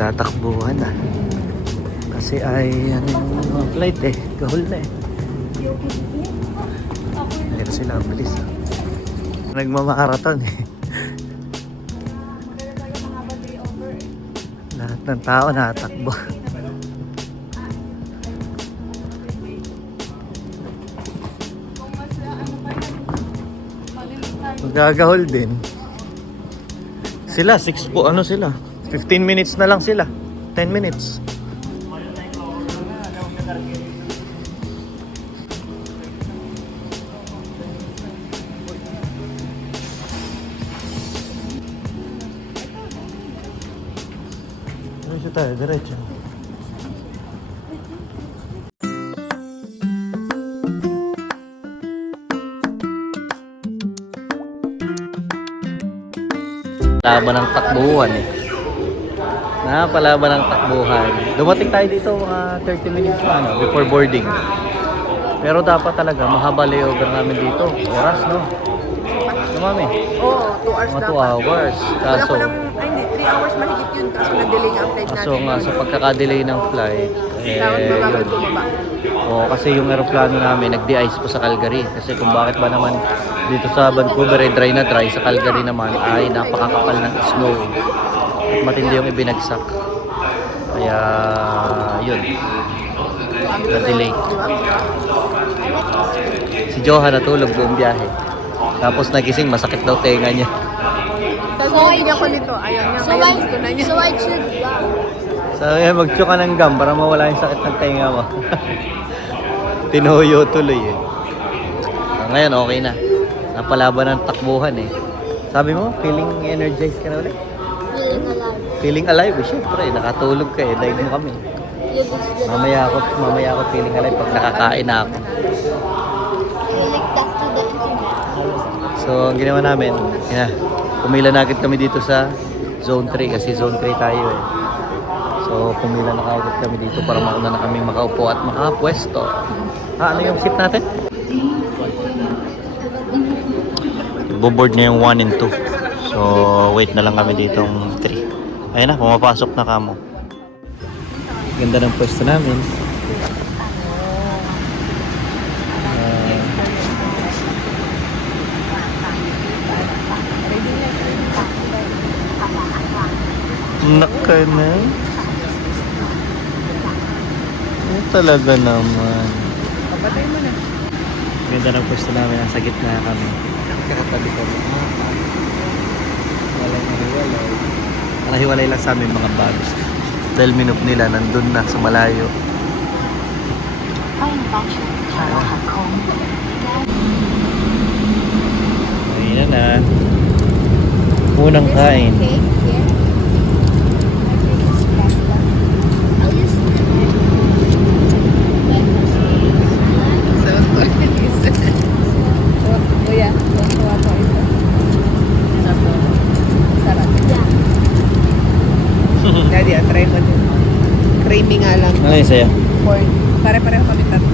Nagtatakbuhan na. Kasi ay ano yung mga flight eh. Gahol na eh. Pero sila ang bilis ah. Nagmamarathon eh. Lahat ng tao nakatakbo. Magagahol din. Sila 6 po ano sila? 15 minutes na lang sila. 10 minutes. Diretso tayo, diretso. Laban ng takbuhan eh. Napalaban ng takbuhan. Dumating tayo dito mga 30 minutes pa ano, before boarding. Pero dapat talaga mahaba layover namin dito. Oras no? Mami? Oo, 2 hours mga dapat. 2 hours. Kaso, Ay hindi, 3 hours mahigit yun kaso na-delay nga ang flight natin. kaso nga sa pagkakadelay ng flight, Dapat mabagal yun. bumaba. Oo, kasi yung aeroplano namin nag-de-ice pa sa Calgary. Kasi kung bakit ba naman dito sa Vancouver ay dry na dry, sa Calgary naman ay napakakapal ng snow. At matindi yung ibinagsak. Kaya yun, na-delay. Si Johan natulog buong biyahe. Tapos nagising, masakit daw tenga niya. Tapos binibigyan ko nito, ayaw niya, kaya gusto na niya. So I should Sabi niya, mag-chew ka ng gum para mawala yung sakit ng tenga mo. Tinuyo tuloy eh. Ngayon okay na. Napalaban ng takbuhan eh. Sabi mo, feeling energized ka na ulit? feeling alive. Feeling alive eh, syempre. Nakatulog ka eh, daig mo kami. Mamaya ako feeling alive pag nakakain na ako. Like that to the internet. So, ang ginawa namin, pumila na agad kami dito sa Zone 3 kasi Zone 3 tayo eh. So, pumila na agad kami dito para mauna na kami makaupo at makapwesto. Ano yung seat natin? Boboard na yung 1 and 2. So, wait na lang kami dito ng 3. Ayun na, pumapasok na kamo. Ganda ng pwesto namin. Naka na. Talaga naman. Papatay mo na. Ganda ng pwesto namin. Nasa gitna kami. Kakatabi kami. Walang nahiwalay. Nahiwalay lang sa amin mga bags. Dahil minop nila nandun na sa malayo. Ayun na. Unang kain. Okay, here. I'll use So, kuya, tuwa ko ito. Sarap. Yeah. Daddy, try mo din. Creamy nga lang. Ano yung sa'yo? Corn. Pare-pareho kami tatlo.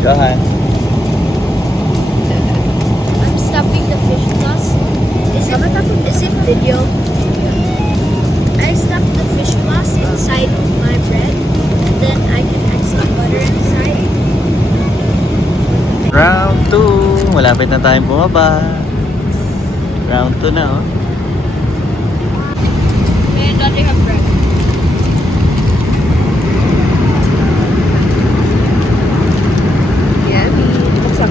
Johan. I'm stuffing the fish sauce. Is it video? I stuffed the fish sauce inside my bread. Then I can add some butter inside. Round 2. Malapit na tayong bumaba. Round 2 na oh. May daughter have bread. Yummy. Buksan.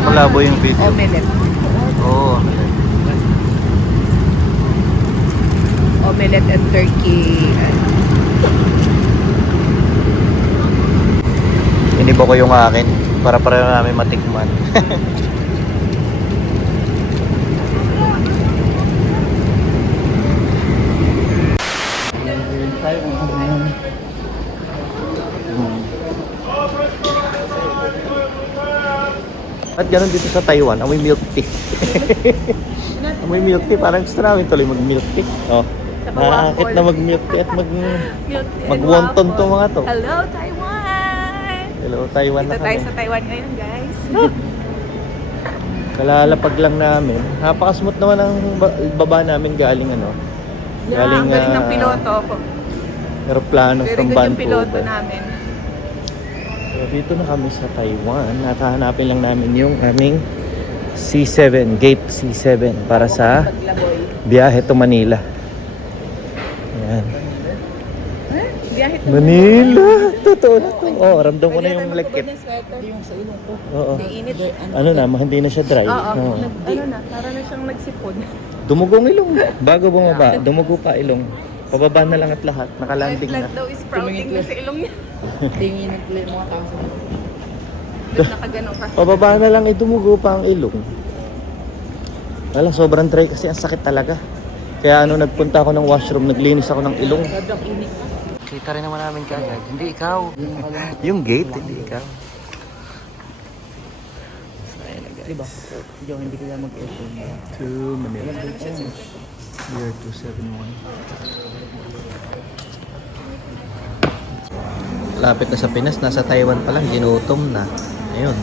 Malabo yung video. Omelette. Oo. omelette and turkey. Inibo ko yung akin para pareho namin matikman. At ganun dito sa Taiwan, amoy milk tea. Amoy milk tea, parang gusto namin tuloy mag-milk tea. Oh. Nakakakit na mag-milk tea at mag-wonton to mga to. Hello, Taiwan! Hello, Taiwan na Dito tayo kami. sa Taiwan ngayon, guys. Kalalapag lang namin. Napaka-smooth naman ang baba namin galing ano. Ang galing ng piloto ko. Aeroplano Very from good yung piloto Vancouver. namin. So, dito na kami sa Taiwan. Natahanapin lang namin yung aming C7, Gate C7 para sa biyahe to Manila. Ayan. Biyahe to Manila! Totoo na to. Oh, ramdam ko na yung lagkit. Yung sa ilong ko. Oo. Init. Ano na, hindi na siya dry. Oo. Oo. Ano na, para na siyang nagsipon. Dumugong ilong. Bago bumaba, dumugo pa ilong. Pababa na lang at lahat. Nakalanding na. Blood daw is sprouting na sa ilong niya. Tingin ng mga tao sa Tapos nakaganon ka. Pababa na lang, dumugo pa ang ilong. Wala, sobrang dry kasi ang sakit talaga. Kaya nagpunta ako ng washroom, naglinis ako ng ilong. Kita rin naman namin kaagad. Hindi ikaw. Yung gate, hindi ikaw. So, ayan na guys. Diba? Diyo, hindi kaya mag-aircon. To Manila. Year 271. Lapit na sa Pinas, nasa Taiwan pa lang, ginutom na. Ayun.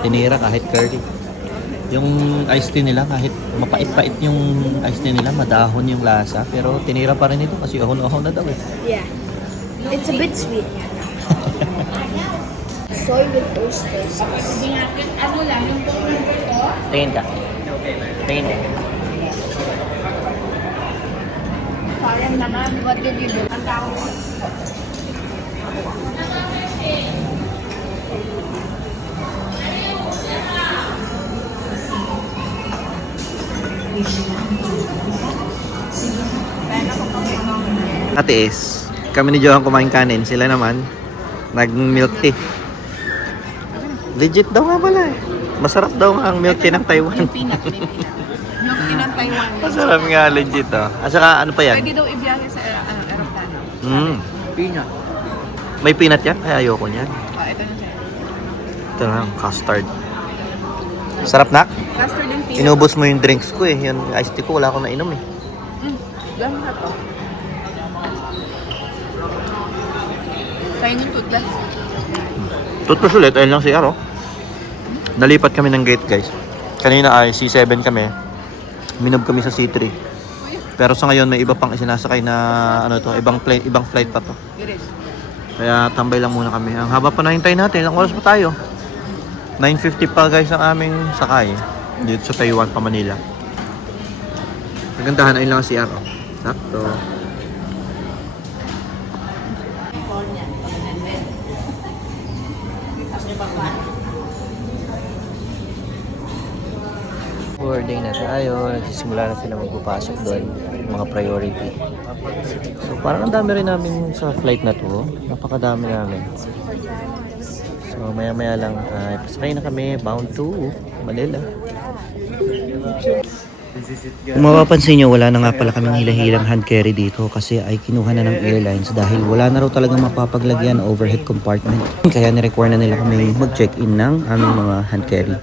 Tinira kahit curly. Yung iced tea nila, kahit mapait-pait yung iced tea nila, madahon yung lasa. Pero tinira pa rin ito kasi ahon-ahon na daw eh. Yeah. It's a bit sweet. Soy with oyster sauce. Tingin ka. Tingin ka. Parang naman, what did you do? Ate is, kami ni Johan kumain kanin. Sila naman, nag-milk tea. Legit daw nga pala eh. Masarap daw nga ang milk tea ng Taiwan. Yung peanut, may peanut. Yung peanut Taiwan. Masarap nga, legit oh. At saka ano pa yan? Pwede daw ibiyahe sa aeroplano. Pinya. May peanut yan? Ay, ayoko niyan. Ito na siya. Ito na, custard. Sarap na? Custard and peanut. Inubos mo yung drinks ko eh. Yung iced tea ko, wala akong nainom eh. Gano'n na to. Kaya yung toothbrush. Toothbrush ulit, ayun lang si Aro. Nalipat kami ng gate guys. Kanina ay C7 kami. Minob kami sa C3. Pero sa ngayon may iba pang isinasakay na ano to, ibang flight pa to. Giris. Kaya tambay lang muna kami. Ang haba pa nahintay natin, ilang oras pa tayo? 9:50 pa guys ang aming sakay dito sa Taiwan pa Manila. Nagandahan ayun lang si Aro. Sakto. Boarding na tayo. Nagsisimula na sila magpapasok doon. Mga priority. So parang ang dami rin namin sa flight na to. Napakadami namin. So maya lang pasakay na kami bound to Manila. Kung mapapansin nyo, wala na nga pala kaming hila-hilang hand carry dito kasi ay kinuha na ng airlines dahil wala na raw talagang mapapaglagyan overhead compartment. Kaya ni-require na nila kami mag-check-in ng aming mga hand carry.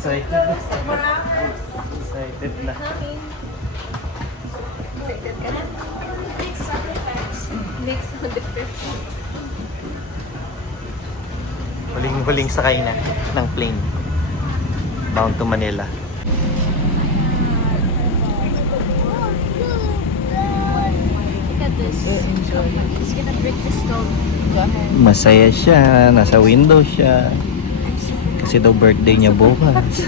Excited na. Huling sakay na ng plane. Bound to Manila. Look at this. He's gonna break the stove. Go ahead. Masaya siya. Nasa window siya. Kasi daw birthday niya bukas.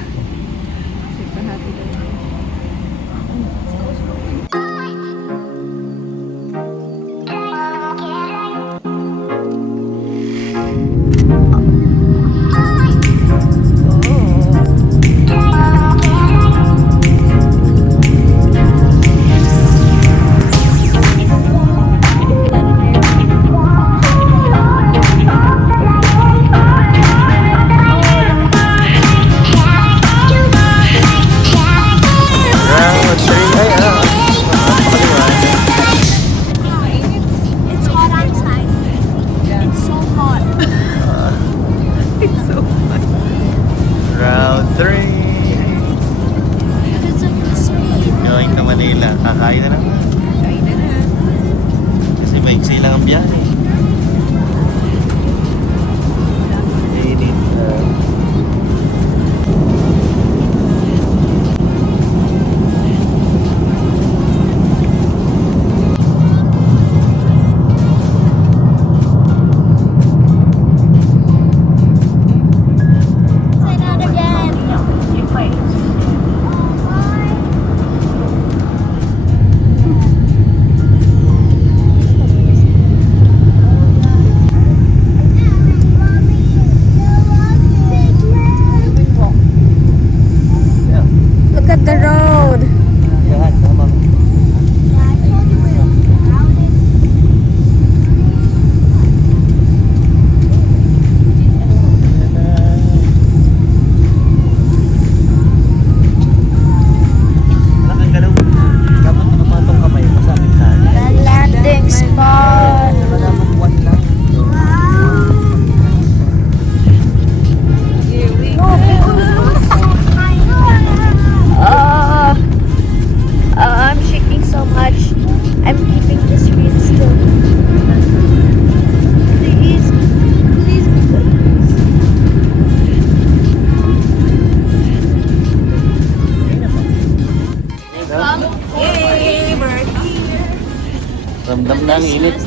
sila. Kakain na lang. Kain na na. Kasi maiksi lang ang biyahe. Init. Say that again. Look at the road. Yan, tama. Nakagalaw. Dapat nakapatong kamay. Masakit na. The landing spot. Malaman buwan lang. Here we go. I'm shaking so much. I'm keeping the screen still. Please, please, please. Yay! Birdie! Ramdam na ang init.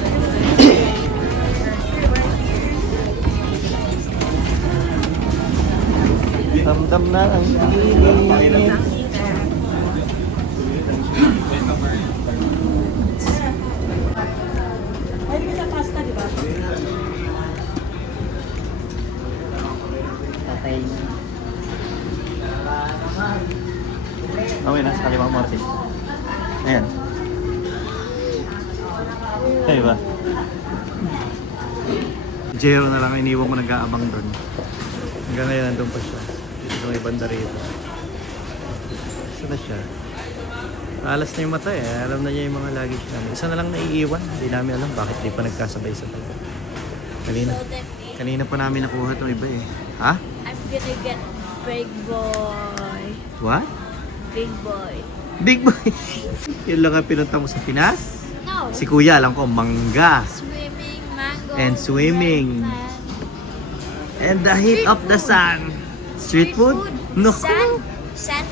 Ramdam na ang init. Patay na. Okay, nasa kalimang mo artist. Ayan. Ay ba? Jero na lang iniwan ko nag-aabang doon. Hanggang ngayon nandun pa siya. Dito sa may banda rito. Saan na siya? Alas na yung mata eh. Alam na niya yung mga luggage namin. Isa na lang naiiwan. Hindi namin alam bakit di pa nagkasabay-sabay. Kanina pa namin nakuha itong iba eh. Ha? I'm gonna get big boy. What? Big boy. Big boy! Yun lang ang pinunta mo sa Pinas? No. Si Kuya, alam ko, mangga. Swimming, mango. And swimming. And the heat of the sun. Street food? No. Sand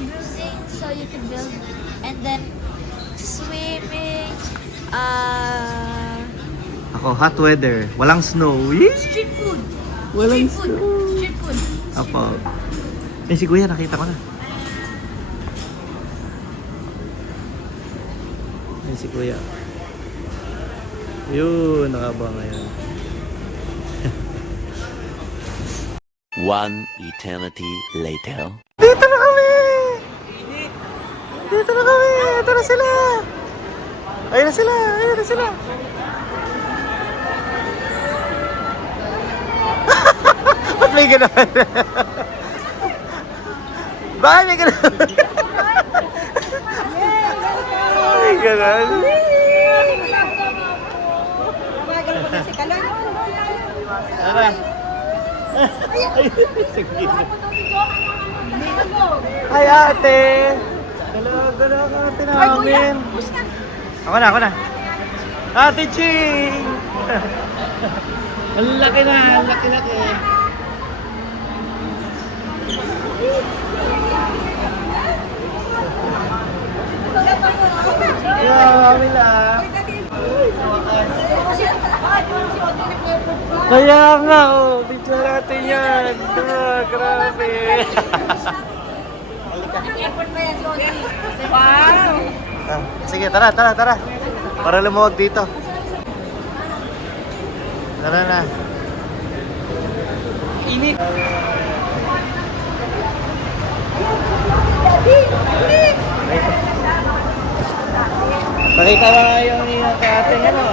building, so you can build. And then swimming. Ako, hot weather. Walang snow. Yee! Street food. Walang Street food. Street food. Apo. Eh, si Kuya, nakita ko na. Yan si Kuya. Yun, nakabang ngayon. One eternity later. Dito na kami! Dito na kami! Ito na sila! Ayun na sila! Ayun na sila! Ba't may gano'n? Bakit may gano'n? May gano'n? Tara! Sige. Hi ate! Dalawa ka ate namin. Ako na. Ate Ching! Ang laki na, ang laki-laki. Kami lang. Kaya nga, oh. Picture natin yan. Grabe. Wow! Sige, tara. Para lumuwag dito. Tara na. Init. Pakita mo nga yung ating ano.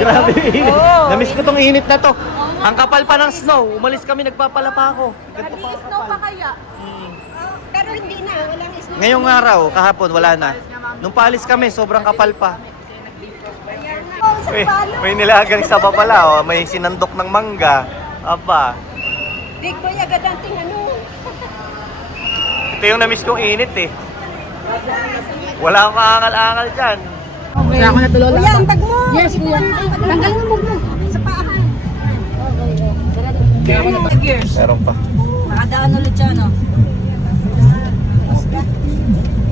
Grabe init. Namiss ko tong init na to. Ang kapal pa ng snow. Umalis kami, nagpapala pa ako. Snow pa kaya? Pero hindi na, walang snow. Ngayong araw, kahapon, wala na. Nung paalis kami, sobrang kapal pa. Oh, may nilagang saba pala, oh. May sinandok ng mangga. Aba. Big boy agad ang tinanong. Ito yung na-miss kong init eh. Wala akong kaangal-angal dyan. Kaya ako natulog Kuya, ang tag mo. Yes, kuya. Tanggal mo mo. Sa paahan. Gears. Meron pa. Makadaan ulit siya, no?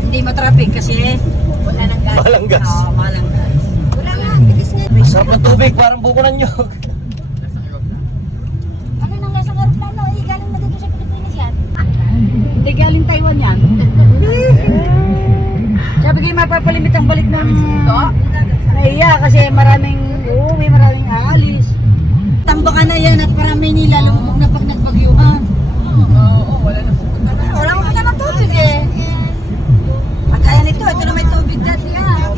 Hindi matraffic kasi wala nang gas. Walang gas. Oo, walang gas. Wala nga, bilis nga. Sarap ng tubig, parang buko ng nyog. Ano nang nasa aeroplano? Eh, galing na dito sa Pilipinas yan. Hindi galing Taiwan yan. Sabi kayo mapapalimit ang balik ng... Ito? Naiya kasi maraming uuwi, maraming aalis. Tambo ka na yan at para Maynila lumubog na pag nagbagyuhan. Oo, wala na pupunta na. Wala mo na ng tubig eh. Pagkaya nito, ito na may tubig dati ah.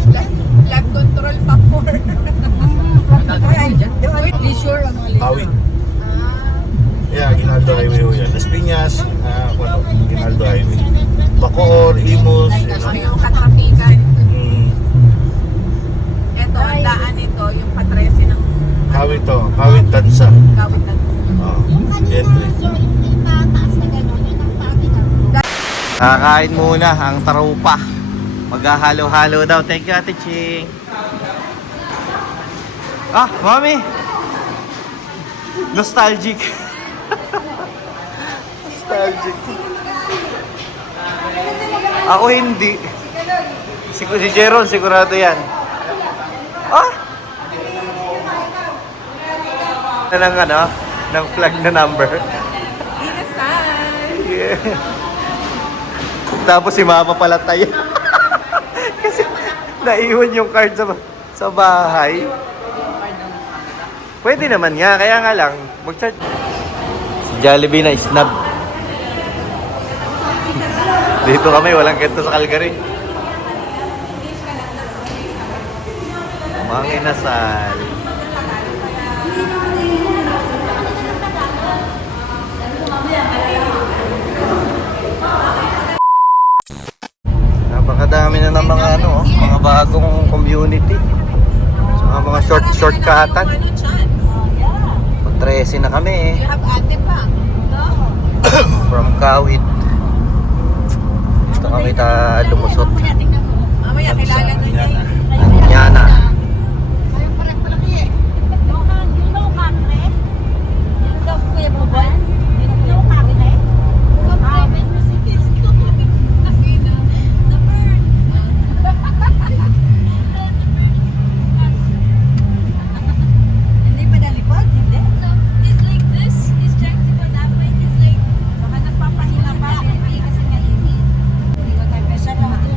Flood control pa po. Leisure ang mga Awit. Yeah, Ginaldo Highway ho yan. Las Piñas, Ginaldo Highway. Bacoor, Imus, yung katrafikan. Ito, ang daan nito, yung patrese ng Kawit to, Kawit Tansa. kawitan. Entry. Kakain muna ang tarupa. Maghahalo-halo daw. Thank you, Ate Ching. Ah, Mami! Nostalgic. Nostalgic. Ako hindi. Si Jeron, sigurado yan. Ah! Ng flag na number. Yeah. Tapos si Mama pala tayo. Kasi naiwan yung card sa bahay. Pwede naman nga, kaya nga lang mag-charge. Si Jollibee na snub. Dito kami, walang kento sa Calgary. Mga inasal. Napakadami na ng mga mga bagong community. Saka mga shortcutan. Pag 13 na kami eh. You have ate pa. From Kawit. Dito kami lumusot. Mamaya, kilala na niya. Anyana. Hindi pa nalipad? Hindi. He's like this. He's trying to go that way. He's like, Baka nagpapahinga pa. kasi nga init.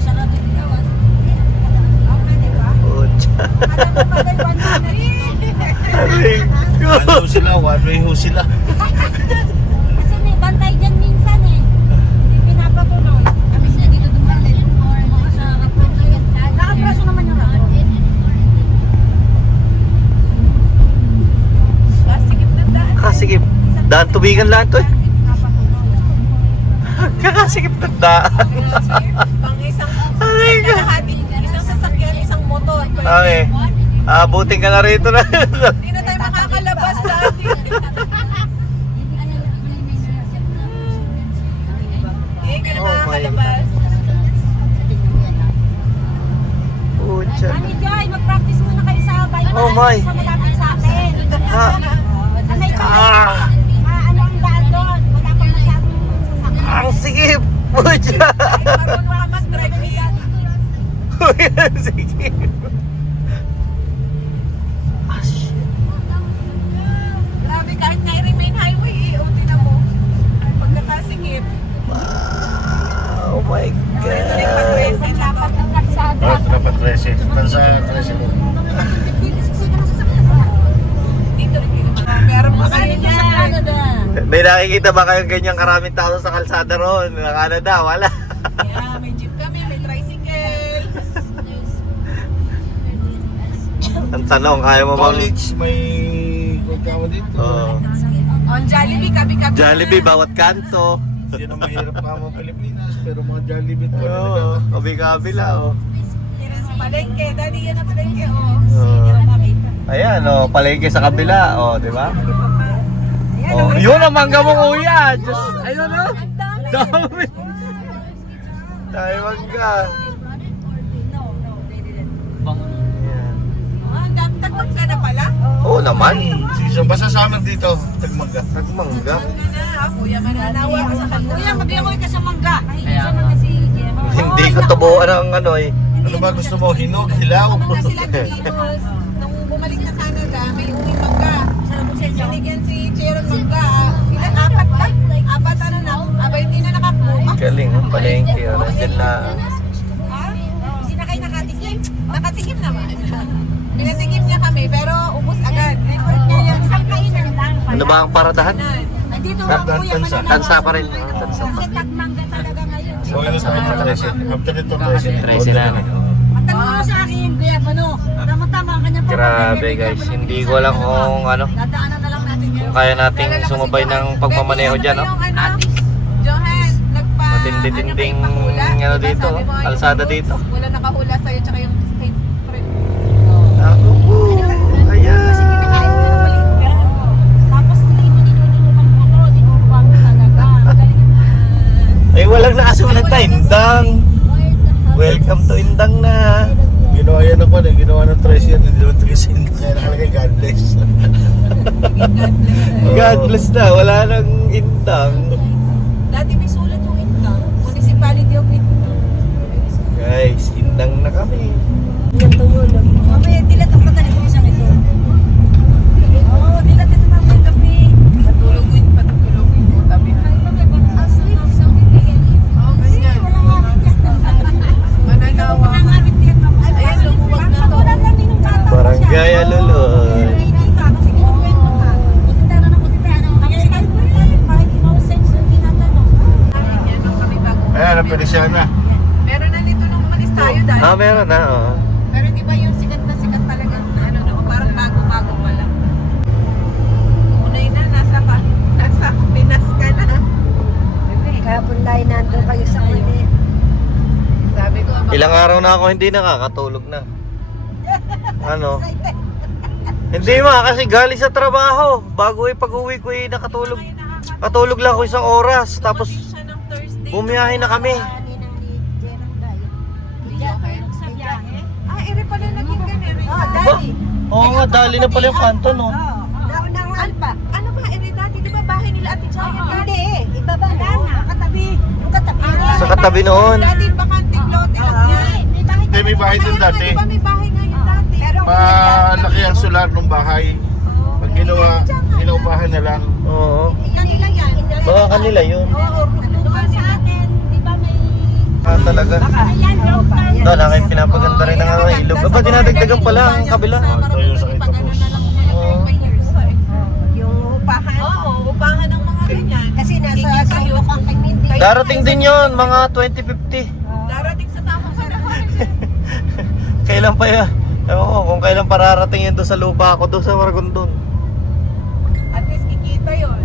Sarado dito. Okay, di ba? Pucha. Alam mo ba kayo one na Aray ko. Ano sila? One way ho sila. Kasi may bantay dyan minsan eh. Hindi pinapatuloy. Kami sila dito dumali. Or sa kapunta yan. Nakapraso naman yung ako. Sikip na daan. Kasikip. Daan tubigan lang to eh. Kakasikip na daan. Pang isang Aray ko. kalahati. Isang sasakyan, isang motor. Okay. Abutin ka na rito na. Hindi na tayo makakalabas dati. Hindi ka na Oh my. makakalabas. Pucha. Mami Joy, mag-practice muna kayo sa bayo. Oh my. Sa malapit sa atin. Ha? Sa may Ah. ano ang daan doon? Wala pang masyadong sasakyan. Ang sikip. Pucha. Marunong ka mag-drive eh. Ang sikip. Grabe, kahit na i-remain highway eh. O, tinan mo. Pagkakasingip. Oh my God. Pag-present na to. Ang kalsada. Dapat 13. Tansa 13. Dito rin. Meron pa kayo dito sa Canada. May nakikita ba kayong ganyang karaming tao sa kalsada roon? Sa Canada, wala. Yeah, may jeep kami, may tricycle. Ang tanong, kaya mo bang... College, may kamo dito. Oh. On Jollibee, kabi-kabi. Jollibee, bawat kanto. Hindi na mahirap pa mo Pilipinas, pero mga Jollibee ko. Oo, kabi-kabila, oh. Palengke, daddy yan ang palengke, oh. Oo. Yan ang makita. Ayan, oh, palengke sa kabila, oh, di ba? Oh, yun ang mangga mo, kuya. Just, ayun, oh. Dami. Dami mangga. Ayan. Tagpag ka na pala? Oo naman. Season, basta sa amin dito, tagmangga. Nagmangga. Kuya, mananawa ka sa kanila. Kuya, mag-iakoy ka sa mangga. Kaya Hindi ko tubuan ang ano eh. Ano ba gusto mo? Hinog, hilaw? Nung sila Doritos, nung bumalik na Canada, may uwi mangga. Sinigyan si Cheron mangga. Ilan? Apat ba? Apat ano na? Aba, hindi na nakakuha. Galing, oh, palengke. Oh, nandyan na. Hindi na kayo nakatikim? Nakatikim naman. Pinatikim niya kami, pero ubos agad. Report niya yung isang kainan lang. Ano ba ang paradahan? Ay, dito nga kuya, Tansa. mananawa. Tansa pa rin. Oh, tansa pa. Kasi tagmangga talaga ngayon. So, ano sa akin 13? After nito 13 na. Tanong mo sa akin, kuya, ano? Tama-tama ang kanyang Grabe guys, hindi ko alam kung ano, Dadaanan na lang natin yun. kung kaya nating sumabay ng pagmamaneho dyan, no? Johan, Matindi-tinding nagpahula. ano Diba dito, sabi mo, yung kalsada boots, dito. Wala nakahula sa'yo, tsaka yung skate friend. Ako po, ayan. Tapos hindi mo dinululukan mo ako, dinululukan mo talaga. Galing naman. Ay, walang nakasulat na, Indang. Welcome to Indang na. Ginawa yan ako na, ginawa ng 13 yan, hindi naman 13. Kaya nakalagay God bless. God bless na, wala nang Indang. Dati may sulat yung Indang, Municipality of Indang. Guys, Indang na kami. Mamaya, dilat ang patan itong isang ito. Oo, dilat ito mamaya kape. Patulogin mo, tabi. Oo, ganyan. Mananawa. Ayan, lumuwag na to. Barangay Alulod. Yan, nung kami bago. Ayan, napwede siya na. Meron na dito nung umalis tayo dahil. Ah, meron na, oh. Pero di ba yung sikat na sikat talaga na ano, no, parang bago-bago pa lang. Unay na, nasa Pinas ka na. Kahapon tayo nandun kayo sa ulit. Sabi ko, Ilang araw na ako hindi nakakatulog na. Ano? Hindi kasi galing sa trabaho. Bago pag-uwi ko nakatulog. Katulog lang ako isang oras. Tapos siya ng Thursday. bumiyahe na kami. Ah, ere pala naging ganun. Ba? Oo nga, dali na pala yung kanto, no? Naunang alpa. Ano ba, ere dati, di ba bahay nila Ate Giant? Hindi, iba ba? Katabi. Yung katabi. Sa katabi noon. Dati bakanting lote lang yan. Hindi, may bahay dun dati. Di ba may bahay ngayon dati? Pero Malaki ang sulat ng bahay. Pag ginawa, inuupahan na lang. Oo. kanila yan. Baka kanila yun. Oo, lupa sa atin. Di ba may... Ah, talaga. Ayan, yung Doon, aking pinapaganda rin ang ilog. Aba, dinadagdagan pala ang kabila. Ito yung sakit tapos. Oo. yung upahan. Oo, upahan ng mga ganyan. Kasi nasa Hindi sa kayo. lokang community. Darating din yon mga 2050. Darating sa tamang panahon. Kailan pa yan? Ewan ko kung kailan pararating yan doon sa lupa ako doon sa Maragondon. At least kikita yun.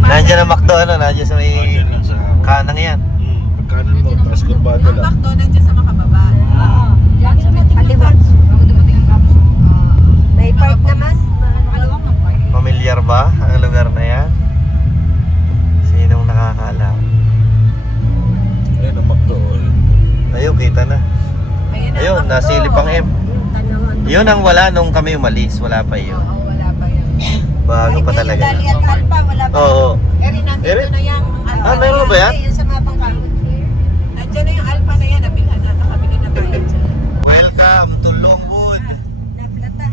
Nandiyan ang McDo, ano? Nandiyan sa may Diyan lang sa... kanang yan. Pagkanan mo, tapos kurbado Ang lang. bakto nandiyan sa makababa. Diyan sa may kaliwa. May park naman. Maluwag ng park. Pamilyar ba ang lugar na yan? Sinong nakakaalam? Ayun ang McDo. Ayun, kita na. Ayun na, Ayun, bakto. nasilip ang M. Yung tanawan. Yun ang wala nung kami umalis. Wala pa yun. Oo, wala pa yun. Bago pa talaga. Dali at alpa, wala pa. Oo. Eri, nandito Eri? na yung alpha. Ah, meron ba yan? Yung sa mapang kahoy. Nandiyan na yung alpha na yan. Nabilhan na. Nakabili na tayo dyan. Welcome to Longwood. Naplatan.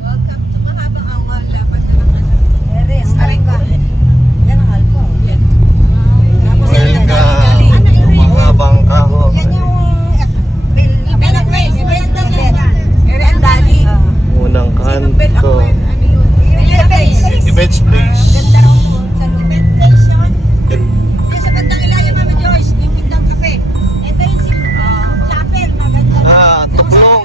Welcome to Mahabang Awal. Lapat na lang ano. Ere, ang alpa. Yan ang alpa. Yan. Tapos yan ang Welcome. Mga bangkaho. yan yung Eri, ang dali. Unang Sinong bell kanto. ako? Ano yun? Events place. Ganda raw po. Sa event station. Yung sa bandang ilalim, Mama Joyce, yung Pindang Cafe. Ito yung chapel, maganda. Ah, tuklong.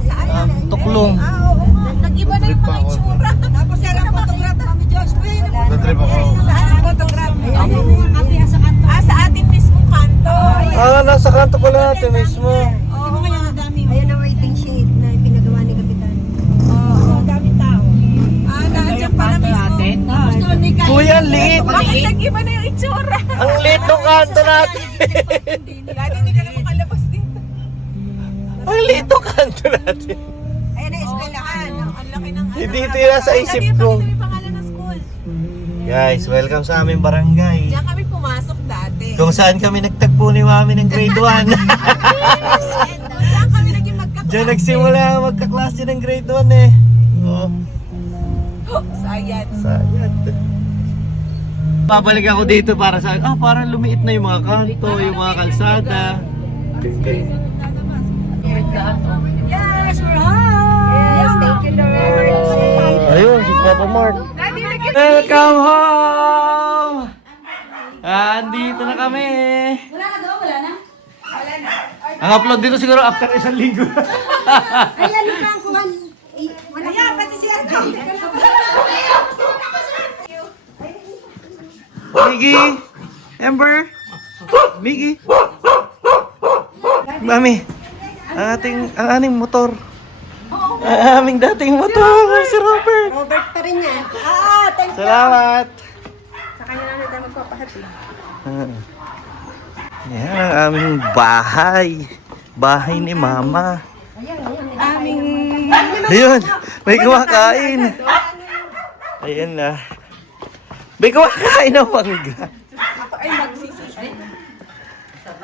Saan? Ah, tuklong. Oo. Nag-iba na yung mga itsura. Tapos yan ang photograph, Mama Joyce. Uy, Natrip ako. Saan ang photograph? Ayan yung kape sa kanto. Ah, sa ating mismong kanto. Ah, nasa kanto pala natin mismo. Oo, ngayon ang dami. Ayan ang waiting shade na Bakit nag-iba na yung itsura? Ang liit ng kanto natin. Dati hindi ka na makalabas dito. Ang liit ng kanto natin. Ayan na, eskwelahan. Ang laki ng ano. Hindi tira sa isip ko. Dati yung pangalan ng school. Guys, welcome sa aming barangay. Diyan kami pumasok dati. Kung saan kami nagtagpo ni Mami ng grade 1. Saan kami naging magkaklase? Diyan nagsimula magkaklase ng grade 1 eh. Oh, Science. sayad. Babalik ako dito para sa parang lumiit na yung mga kanto, yung mga kalsada. Yes, we're home! Yes, thank you, Lord. Ayun, si Papa Mark. Welcome home! Andito na kami. Wala na daw, wala na. Ang upload dito siguro after 1 linggo. Ayan, ito ang kuhan. Wala yan, pati si Arjo. Miggy! Amber! Miggy! Mami! Ang aming motor. Ang aming dating motor, si Robert. Robert pa rin yan. Thank Salamat! Sa kanya lang tayo magpapahati. Yan ang aming bahay. Bahay ni Mama. Ayun, may kumakain. Ayan na. May kumakain ng mangga.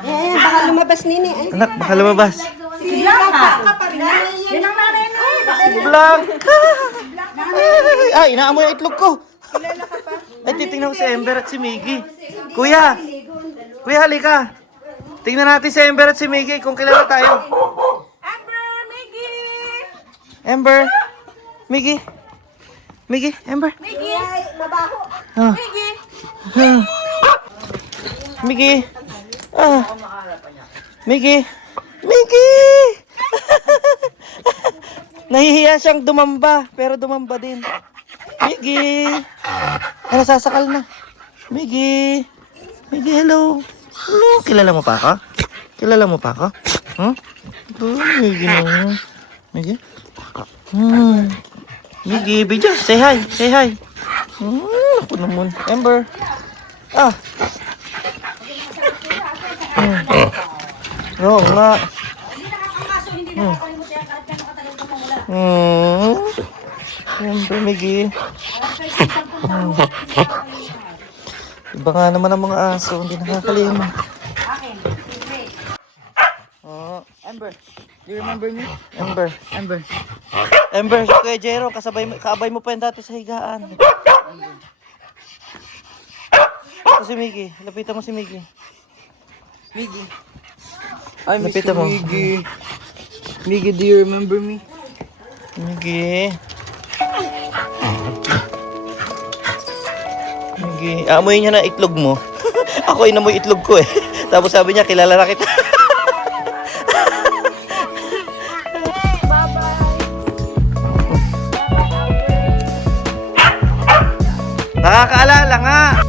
Eh, baka lumabas nini. Ay, Anak, baka lumabas. si Blanca pa rin. Yan ang nanay na. Blanca! Ay, inaamoy ang itlog ko. Ay, titingnan ko si Ember at si Miggy. Kuya! Kuya, halika. Tingnan natin si Ember at si Miggy kung kilala tayo. Amber, Miggy! Ember! Miggy! Miggy! Ember! Miggy! Mabaho. Ah. Miggy! Miggy! Ah. Miggy! Miggy! Nahihiya siyang dumamba, pero dumamba din. Miggy! Ano, sasakal na. Miggy! Miggy, hello! Hello! Kilala mo pa ako? Kilala mo pa ako? Hmm? Miggy naman. Miggy? Miggy, video. Say hi. Say hi. Ako naman. Ember. Ah. Oo nga. Ember, Miggy. Iba nga naman ang mga aso. Hindi nakakalima. Oh, Amber, do you remember me? Ember. Amber. Ember, Kuya Jero, kaabay mo pa yan dati sa higaan. Ito si Miggy. Lapitan mo si Miggy. Miggy. I miss Lapitan you, mo. Miggy. Miggy, do you remember me? Miggy. Miggy. Amoy niya na itlog mo. Ako inamoy itlog ko eh. Tapos sabi niya, kilala na kita. Nakakaalala nga.